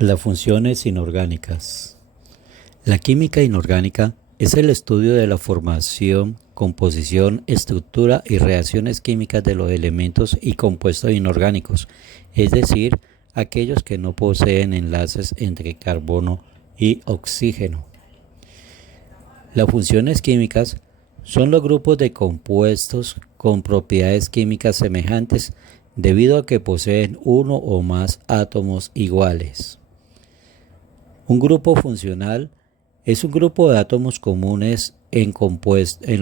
Las funciones inorgánicas. La química inorgánica es el estudio de la formación, composición, estructura y reacciones químicas de los elementos y compuestos inorgánicos, es decir, aquellos que no poseen enlaces entre carbono y oxígeno. Las funciones químicas son los grupos de compuestos con propiedades químicas semejantes debido a que poseen uno o más átomos iguales. Un grupo funcional es un grupo de átomos comunes en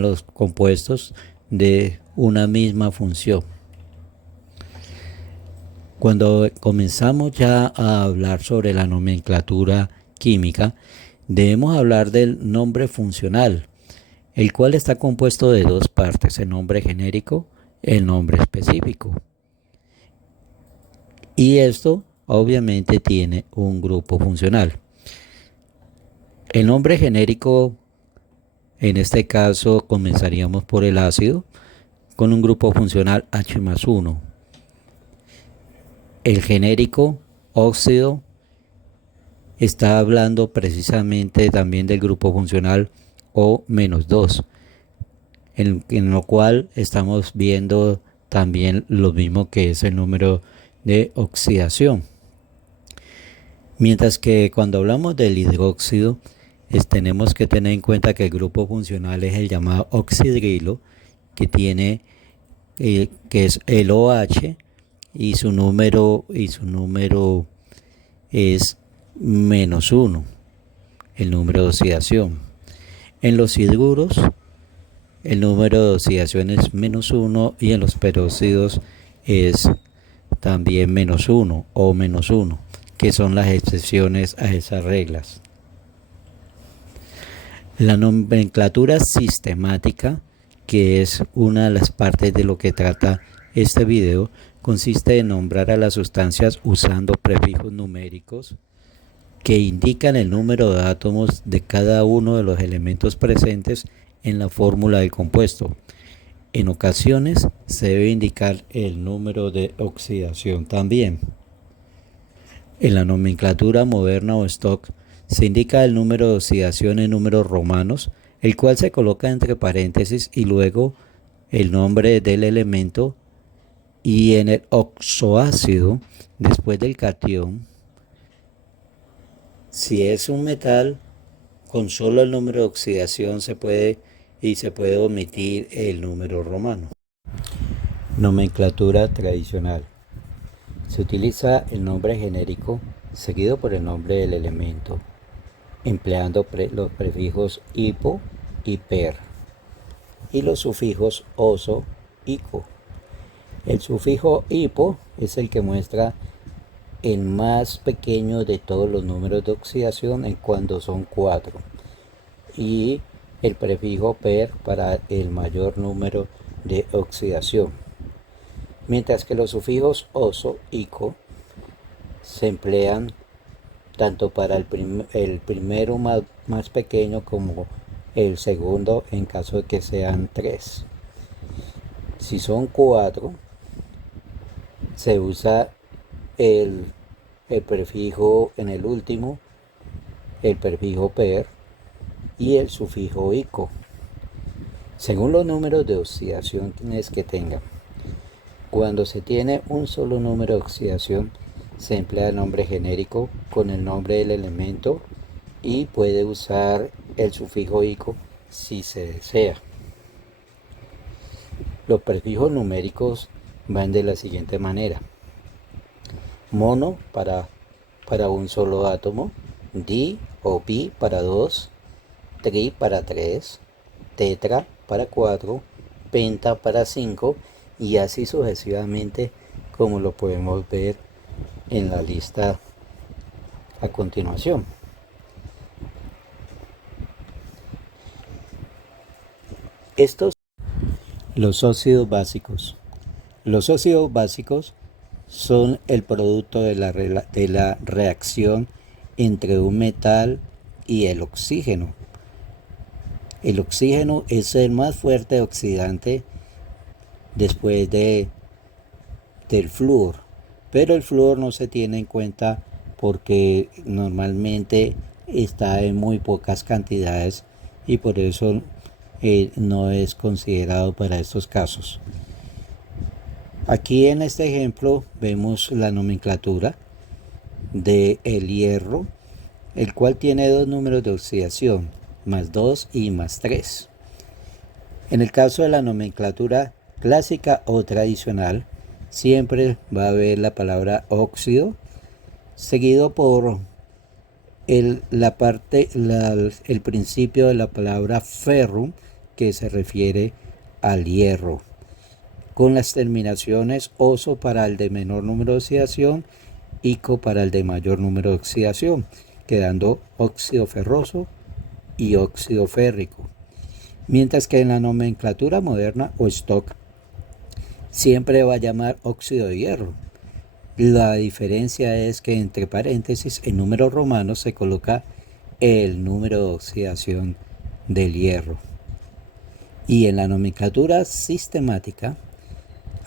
los compuestos de una misma función. Cuando comenzamos ya a hablar sobre la nomenclatura química, debemos hablar del nombre funcional, el cual está compuesto de dos partes, el nombre genérico y el nombre específico. Y esto obviamente tiene un grupo funcional. El nombre genérico, en este caso comenzaríamos por el ácido, con un grupo funcional H+1. El genérico óxido está hablando precisamente también del grupo funcional O-2, en lo cual estamos viendo también lo mismo que es el número de oxidación. Mientras que cuando hablamos del hidróxido, tenemos que tener en cuenta que el grupo funcional es el llamado oxidrilo, que tiene que es el OH y su número es -1, el número de oxidación. En los hidruros el número de oxidación es -1 y en los peróxidos es también -1 o -1, que son las excepciones a esas reglas. La nomenclatura sistemática, que es una de las partes de lo que trata este video, consiste en nombrar a las sustancias usando prefijos numéricos que indican el número de átomos de cada uno de los elementos presentes en la fórmula del compuesto. En ocasiones se debe indicar el número de oxidación también. En la nomenclatura moderna o stock se indica el número de oxidación en números romanos, el cual se coloca entre paréntesis y luego el nombre del elemento, y en el oxoácido, después del catión, si es un metal, con solo el número de oxidación se puede omitir el número romano. Nomenclatura tradicional. Se utiliza el nombre genérico seguido por el nombre del elemento, empleando los prefijos hipo y per y los sufijos oso y co. El sufijo hipo es el que muestra el más pequeño de todos los números de oxidación en cuando son 4, y el prefijo per para el mayor número de oxidación, mientras que los sufijos oso y co se emplean tanto para el primero más pequeño como el segundo en caso de que sean 3. Si son 4, se usa el prefijo en el último, el prefijo per y el sufijo ico, según los números de oxidación que tengan. Cuando se tiene un solo número de oxidación, se emplea el nombre genérico con el nombre del elemento y puede usar el sufijo ico si se desea. Los prefijos numéricos van de la siguiente manera: mono para un solo átomo, di o bi para 2, tri para 3, tetra para 4, penta para 5 y así sucesivamente, como lo podemos ver en la lista a continuación. Estos los óxidos básicos. Los óxidos básicos son el producto de la reacción entre un metal y el oxígeno. El oxígeno es el más fuerte oxidante después del flúor, pero el flúor no se tiene en cuenta porque normalmente está en muy pocas cantidades y por eso no es considerado para estos casos. Aquí en este ejemplo vemos la nomenclatura del hierro, el cual tiene dos números de oxidación, más 2 y más 3. En el caso de la nomenclatura clásica o tradicional, siempre va a haber la palabra óxido, seguido por el principio de la palabra ferrum, que se refiere al hierro, con las terminaciones oso para el de menor número de oxidación, ico para el de mayor número de oxidación, quedando óxido ferroso y óxido férrico. Mientras que en la nomenclatura moderna o stock siempre va a llamar óxido de hierro. La diferencia es que entre paréntesis en números romanos se coloca el número de oxidación del hierro. Y en la nomenclatura sistemática,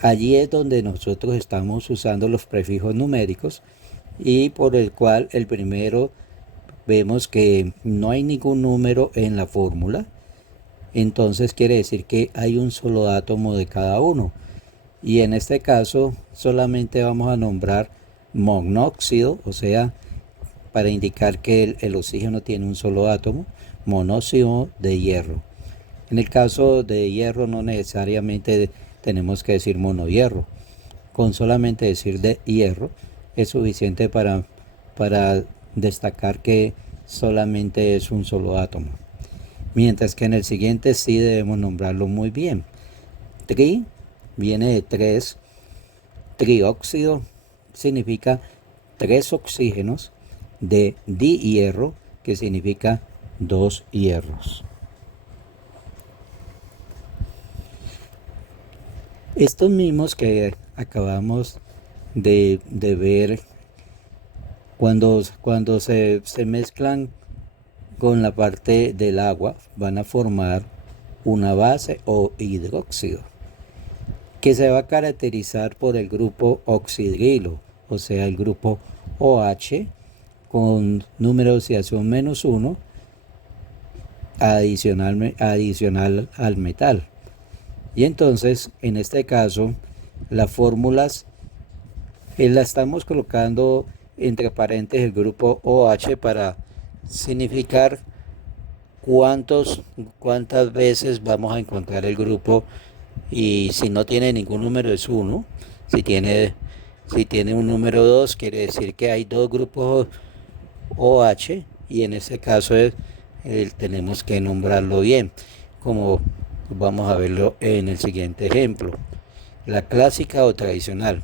allí es donde nosotros estamos usando los prefijos numéricos y por el cual el primero vemos que no hay ningún número en la fórmula. Entonces quiere decir que hay un solo átomo de cada uno. Y en este caso solamente vamos a nombrar monóxido, o sea, para indicar que el oxígeno tiene un solo átomo, monóxido de hierro. En el caso de hierro no necesariamente tenemos que decir monohierro. Con solamente decir de hierro es suficiente para destacar que solamente es un solo átomo. Mientras que en el siguiente sí debemos nombrarlo muy bien. Tri viene de 3. Trióxido significa 3 oxígenos de dihierro, que significa 2 hierros. Estos mismos que acabamos de ver, cuando se mezclan con la parte del agua, van a formar una base o hidróxido, que se va a caracterizar por el grupo oxidrilo, o sea, el grupo OH, con número de oxidación -1, adicional al metal. Y entonces, en este caso, las fórmulas las estamos colocando entre paréntesis el grupo OH para significar cuántas veces vamos a encontrar el grupo, y si no tiene ningún número es 1. Si tiene un número 2, quiere decir que hay 2 grupos OH, y en este caso tenemos que nombrarlo bien, como vamos a verlo en el siguiente ejemplo. La clásica o tradicional,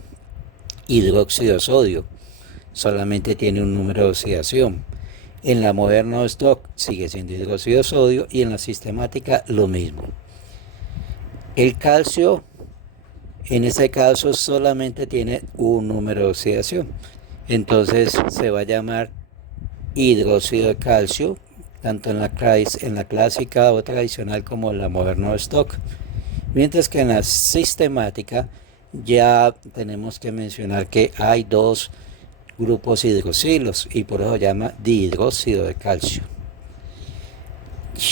hidróxido de sodio, solamente tiene un número de oxidación. En la moderna o stock sigue siendo hidróxido de sodio, y en la sistemática lo mismo. El calcio, en este caso, solamente tiene un número de oxidación. Entonces se va a llamar hidróxido de calcio, tanto en la clásica o tradicional como en la moderna o stock. Mientras que en la sistemática ya tenemos que mencionar que hay 2 grupos hidroxilos y por eso se llama dihidróxido de calcio.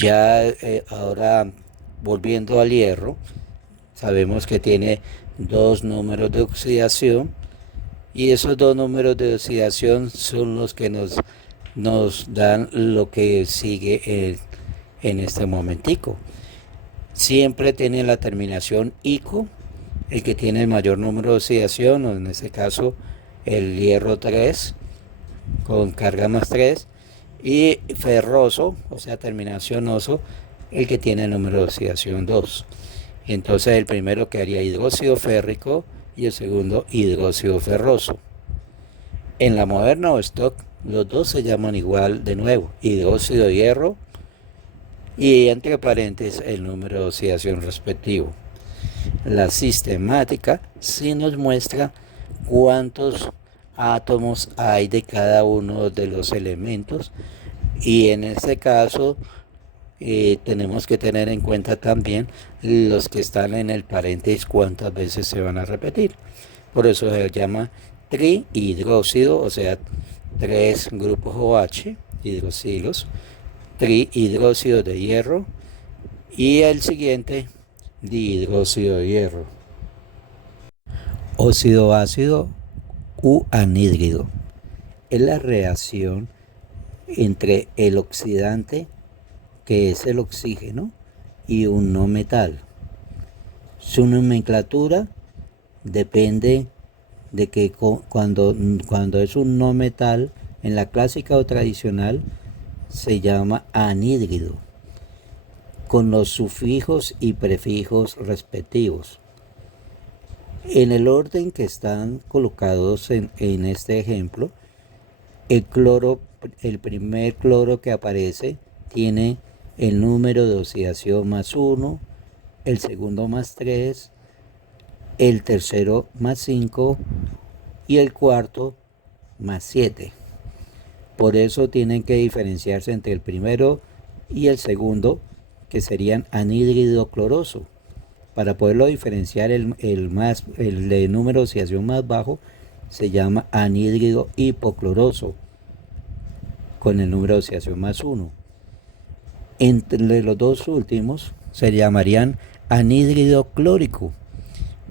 Ya ahora, volviendo al hierro, sabemos que tiene 2 números de oxidación, y esos 2 números de oxidación son los que nos dan lo que sigue en este momentico. Siempre tiene la terminación ico, el que tiene el mayor número de oxidación, o en este caso el hierro 3 con carga +3, y ferroso, o sea terminación oso, el que tiene el número de oxidación 2. Entonces el primero quedaría hidróxido férrico y el segundo hidróxido ferroso. En la moderna o stock los dos se llaman igual de nuevo, hidróxido de hierro, y entre paréntesis el número de oxidación respectivo. La sistemática sí nos muestra cuántos átomos hay de cada uno de los elementos, y en este caso tenemos que tener en cuenta también los que están en el paréntesis, cuántas veces se van a repetir. Por eso se llama trihidróxido, o sea, 3 grupos OH, hidroxilos, trihidróxido de hierro, y el siguiente, dihidróxido de hierro. Óxido ácido u anhídrido. Es la reacción entre el oxidante, que es el oxígeno, y un no metal. Su nomenclatura depende de que cuando es un no metal, en la clásica o tradicional, se llama anhídrido, con los sufijos y prefijos respectivos. En el orden que están colocados en este ejemplo, el primer cloro que aparece tiene el número de oxidación +1, el segundo +3, el tercero +5 y el cuarto +7. Por eso tienen que diferenciarse entre el primero y el segundo, que serían anhídrido cloroso. Para poderlo diferenciar, el de número de oxidación más bajo se llama anhídrido hipocloroso, con el número de oxidación +1. Entre los dos últimos se llamarían anhídrido clórico,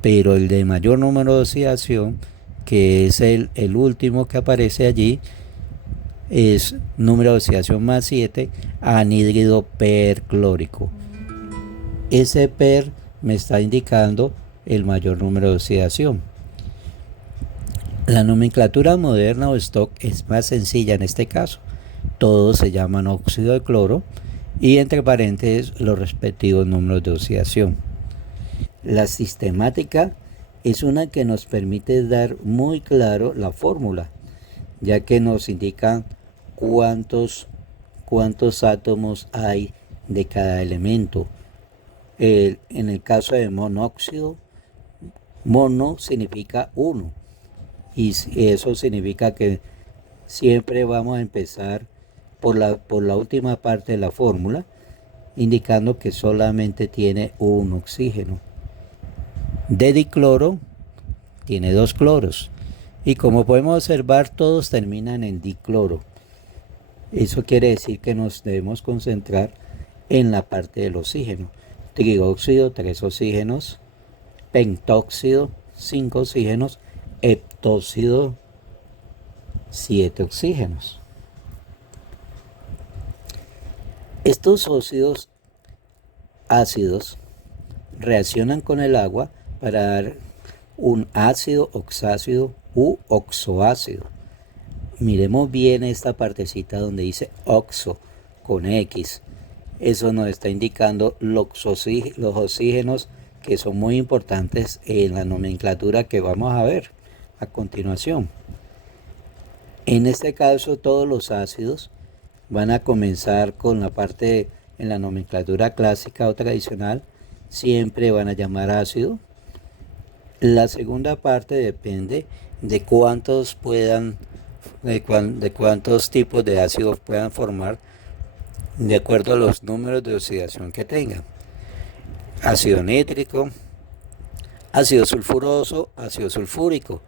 pero el de mayor número de oxidación, que es el último que aparece allí, es número de oxidación +7, anhídrido perclórico. Ese per me está indicando el mayor número de oxidación. La nomenclatura moderna o stock es más sencilla en este caso. Todos se llaman óxido de cloro y entre paréntesis los respectivos números de oxidación. La sistemática es una que nos permite dar muy claro la fórmula, ya que nos indican cuántos átomos hay de cada elemento. En el caso de monóxido, mono significa 1, y eso significa que siempre vamos a empezar por la última parte de la fórmula, indicando que solamente tiene un oxígeno. De dicloro tiene 2 cloros, y como podemos observar, todos terminan en dicloro. Eso quiere decir que nos debemos concentrar en la parte del oxígeno. Trióxido, 3 oxígenos, pentóxido, 5 oxígenos, heptóxido, 7 oxígenos. Estos óxidos ácidos reaccionan con el agua para dar un ácido oxácido u oxoácido. Miremos bien esta partecita donde dice oxo con X. Eso nos está indicando los oxígenos, que son muy importantes en la nomenclatura que vamos a ver a continuación. En este caso, todos los ácidos van a comenzar con la parte en la nomenclatura clásica o tradicional, siempre van a llamar ácido. La segunda parte depende de cuántos tipos de ácidos puedan formar de acuerdo a los números de oxidación que tengan. Ácido nítrico, ácido sulfuroso, ácido sulfúrico.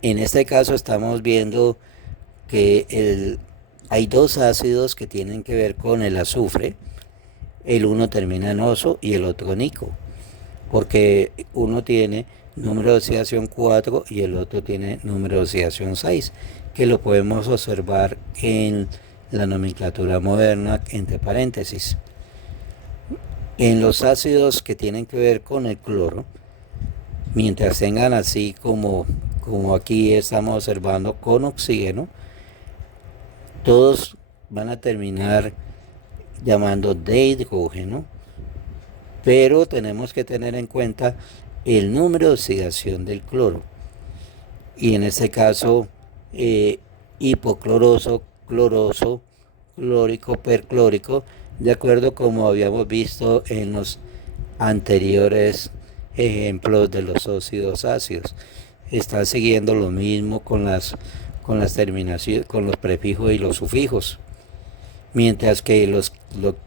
En este caso estamos viendo que hay 2 ácidos que tienen que ver con el azufre. El uno termina en oso y el otro en ico, porque uno tiene número de oxidación 4 y el otro tiene número de oxidación 6, que lo podemos observar en la nomenclatura moderna entre paréntesis. En los ácidos que tienen que ver con el cloro, mientras tengan así como aquí estamos observando con oxígeno, todos van a terminar llamando de hidrógeno, pero tenemos que tener en cuenta el número de oxidación del cloro, y en este caso hipocloroso, cloroso, clórico, perclórico, de acuerdo como habíamos visto en los anteriores ejemplos de los óxidos ácidos. Está siguiendo lo mismo con las terminaciones, con los prefijos y los sufijos, mientras que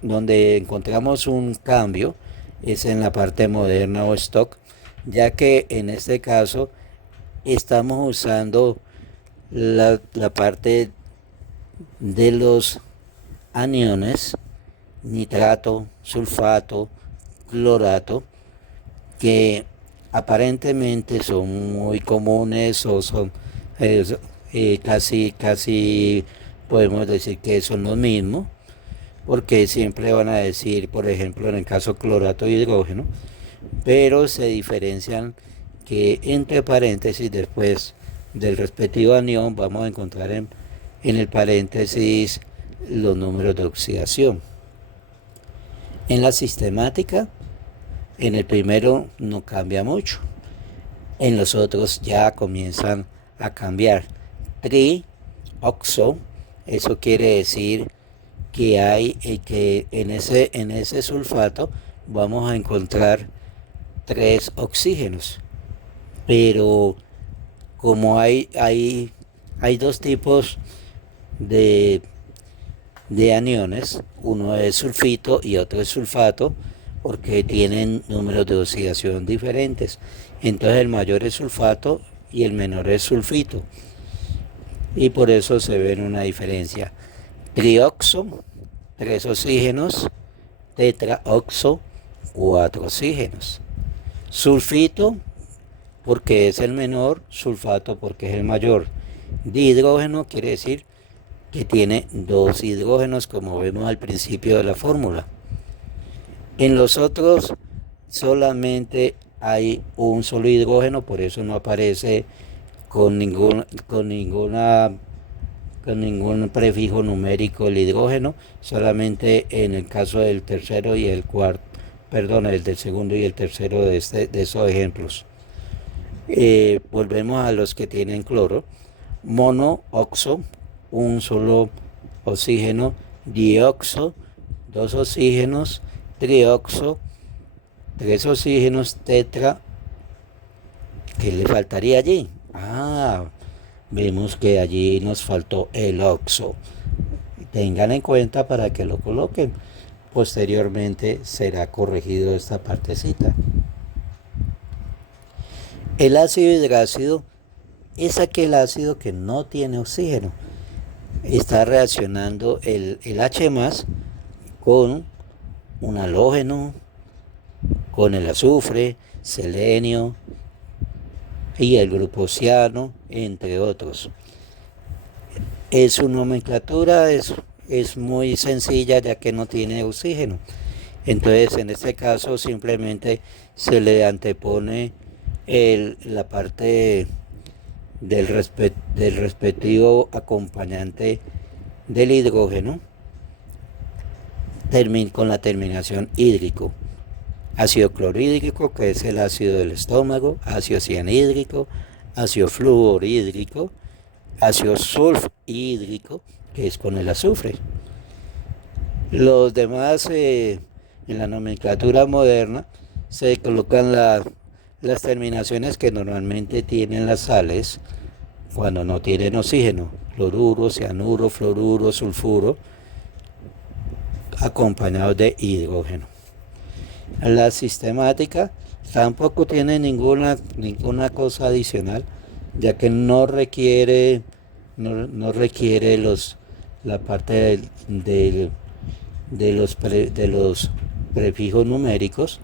donde encontramos un cambio es en la parte moderna o stock, ya que en este caso estamos usando la parte de los aniones nitrato, sulfato, clorato, que aparentemente son muy comunes o son eh, casi podemos decir que son los mismos, porque siempre van a decir, por ejemplo, en el caso clorato y hidrógeno, pero se diferencian que entre paréntesis después del respectivo anión vamos a encontrar en el paréntesis los números de oxidación. En la sistemática, en el primero no cambia mucho, en los otros ya comienzan a cambiar. Trioxo, eso quiere decir que hay que en ese sulfato vamos a encontrar 3 oxígenos, pero como hay dos tipos de, de aniones, uno es sulfito y otro es sulfato, porque tienen números de oxidación diferentes. Entonces el mayor es sulfato y el menor es sulfito, y por eso se ve una diferencia. Trioxo, 3 oxígenos. Tetraoxo, 4 oxígenos. Sulfito, porque es el menor, sulfato porque es el mayor. Dihidrógeno quiere decir que tiene 2 hidrógenos, como vemos al principio de la fórmula. En los otros solamente hay un solo hidrógeno, por eso no aparece con ningún prefijo numérico el hidrógeno, solamente en el caso del tercero y el cuarto, perdón, el del segundo y el tercero de esos ejemplos. Volvemos a los que tienen cloro. Monooxo, un solo oxígeno. Dioxo, 2 oxígenos. Trioxo, 3 oxígenos. Tetra, ¿qué le faltaría allí? Vemos que allí nos faltó el oxo. Tengan en cuenta para que lo coloquen. Posteriormente será corregido esta partecita. El ácido hidrácido es aquel ácido que no tiene oxígeno. Está reaccionando el H+ con un halógeno, con el azufre, selenio y el grupo ciano, entre otros. Su nomenclatura es muy sencilla, ya que no tiene oxígeno. Entonces, en este caso, simplemente se le antepone la parte del respectivo acompañante del hidrógeno con la terminación hídrico. Ácido clorhídrico, que es el ácido del estómago. Ácido cianhídrico, ácido fluorhídrico, ácido sulfhídrico, que es con el azufre. Los demás, en la nomenclatura moderna, se colocan las terminaciones que normalmente tienen las sales cuando no tienen oxígeno: cloruro, cianuro, fluoruro, sulfuro, acompañados de hidrógeno. La sistemática tampoco tiene ninguna cosa adicional, ya que no requiere la parte de los prefijos numéricos,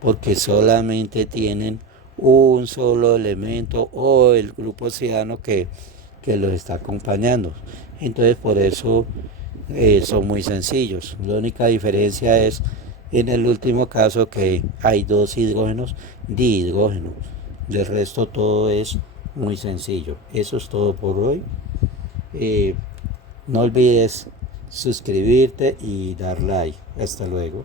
porque solamente tienen un solo elemento o el grupo ciano que los está acompañando. Entonces, por eso son muy sencillos. La única diferencia es en el último caso, que hay 2 hidrógenos, dihidrógeno. Del resto todo es muy sencillo. Eso es todo por hoy. No olvides suscribirte y dar like. Hasta luego.